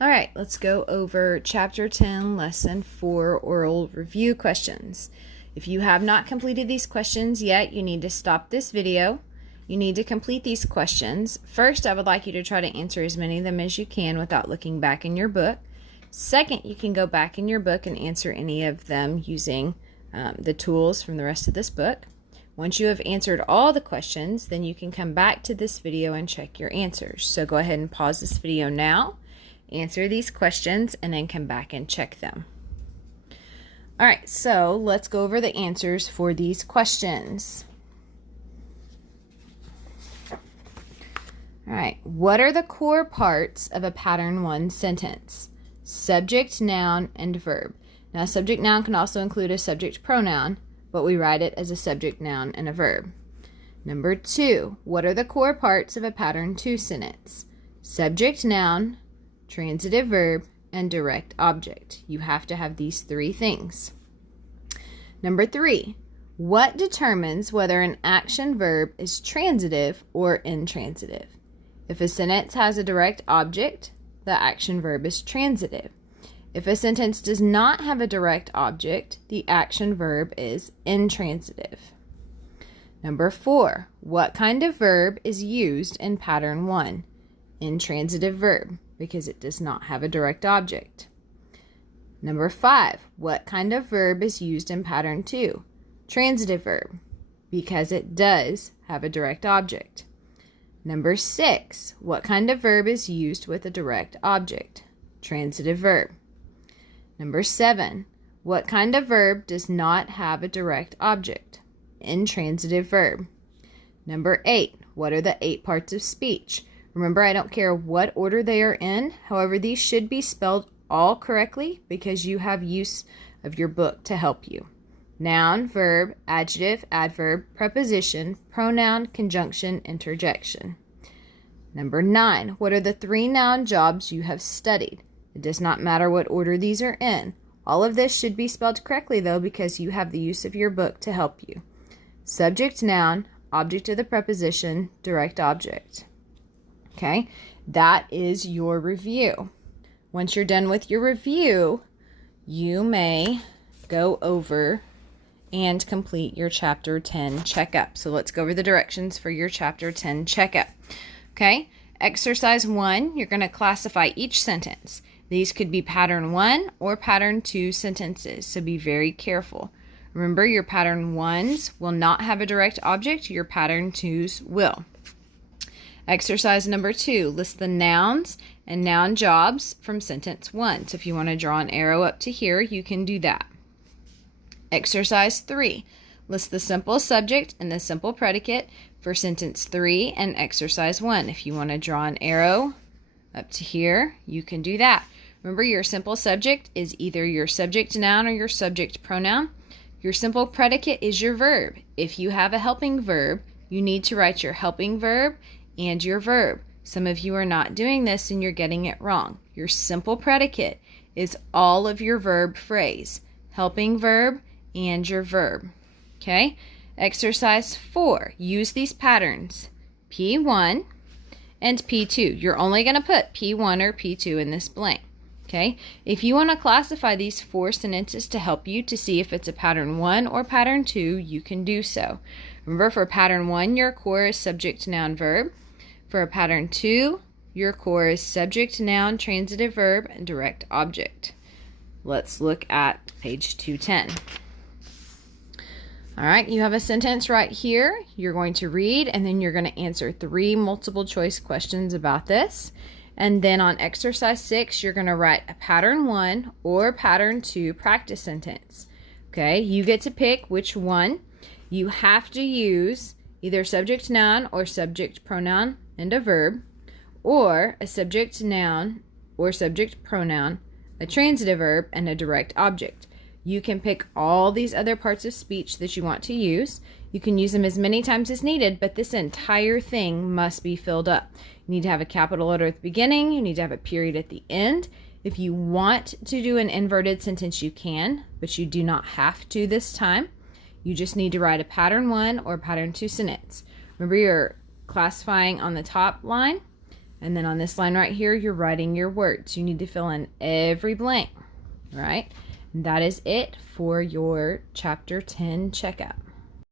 All right, let's go over Chapter 10, Lesson 4, Oral Review Questions. If you have not completed these questions yet, you need to stop this video. You need to complete these questions. First, I would like you to try to answer as many of them as you can without looking back in your book. Second, you can go back in your book and answer any of them using the tools from the rest of this book. Once you have answered all the questions, then you can come back to this video and check your answers. So go ahead and pause this video now, answer these questions, and then come back and check them. All right, so let's go over the answers for these questions. All right, what are the core parts of a pattern 1 sentence? Subject, noun, and verb. Now, subject noun can also include a subject pronoun, but we write it as a subject noun and a verb. Number 2, what are the core parts of a pattern 2 sentence? Subject, noun, transitive verb, and direct object. You have to have these 3 things. Number 3, what determines whether an action verb is transitive or intransitive? If a sentence has a direct object, the action verb is transitive. If a sentence does not have a direct object, the action verb is intransitive. Number 4, what kind of verb is used in pattern 1? Intransitive verb, because it does not have a direct object. Number 5, what kind of verb is used in pattern 2? Transitive verb, because it does have a direct object. Number 6, what kind of verb is used with a direct object? Transitive verb. Number 7, what kind of verb does not have a direct object? Intransitive verb. Number 8, what are the 8 parts of speech? Remember, I don't care what order they are in. However, these should be spelled all correctly because you have use of your book to help you. Noun, verb, adjective, adverb, preposition, pronoun, conjunction, interjection. Number 9, what are the 3 noun jobs you have studied? It does not matter what order these are in. All of this should be spelled correctly, though, because you have the use of your book to help you. Subject, noun, object of the preposition, direct object. Okay, that is your review. Once you're done with your review, you may go over and complete your Chapter 10 checkup. So let's go over the directions for your Chapter 10 checkup. Okay, exercise 1, you're going to classify each sentence. These could be pattern 1 or pattern 2 sentences, so be very careful. Remember, your pattern 1s will not have a direct object, your pattern 2s will. Exercise number 2, list the nouns and noun jobs from sentence 1. So if you want to draw an arrow up to here, you can do that. Exercise 3, list the simple subject and the simple predicate for sentence 3 and exercise 1. If you want to draw an arrow up to here, you can do that. Remember, your simple subject is either your subject noun or your subject pronoun. Your simple predicate is your verb. If you have a helping verb, you need to write your helping verb and your verb. Some of you are not doing this and you're getting it wrong. Your simple predicate is all of your verb phrase, helping verb, and your verb. Okay? Exercise 4. Use these patterns, P1 and P2. You're only going to put P1 or P2 in this blank. Okay? If you want to classify these 4 sentences to help you to see if it's a pattern 1 or pattern 2, you can do so. Remember, for pattern 1, your core is subject, noun, verb. For a pattern 2, your core is subject, noun, transitive verb, and direct object. Let's look at page 210. All right, you have a sentence right here. You're going to read, and then you're going to answer 3 multiple choice questions about this. And then on exercise 6, you're going to write a pattern 1 or pattern 2 practice sentence. Okay, you get to pick which one. You have to use either subject noun or subject pronoun and a verb, or a subject noun or subject pronoun, a transitive verb, and a direct object. You can pick all these other parts of speech that you want to use. You can use them as many times as needed, but this entire thing must be filled up. You need to have a capital letter at the beginning. You need to have a period at the end. If you want to do an inverted sentence, you can, but you do not have to this time. You just need to write a pattern 1 or pattern 2 sentence. Remember, you're classifying on the top line, And then on this line right here, you're writing your words. You need to fill in every blank, right? And that is it for your Chapter 10 checkup.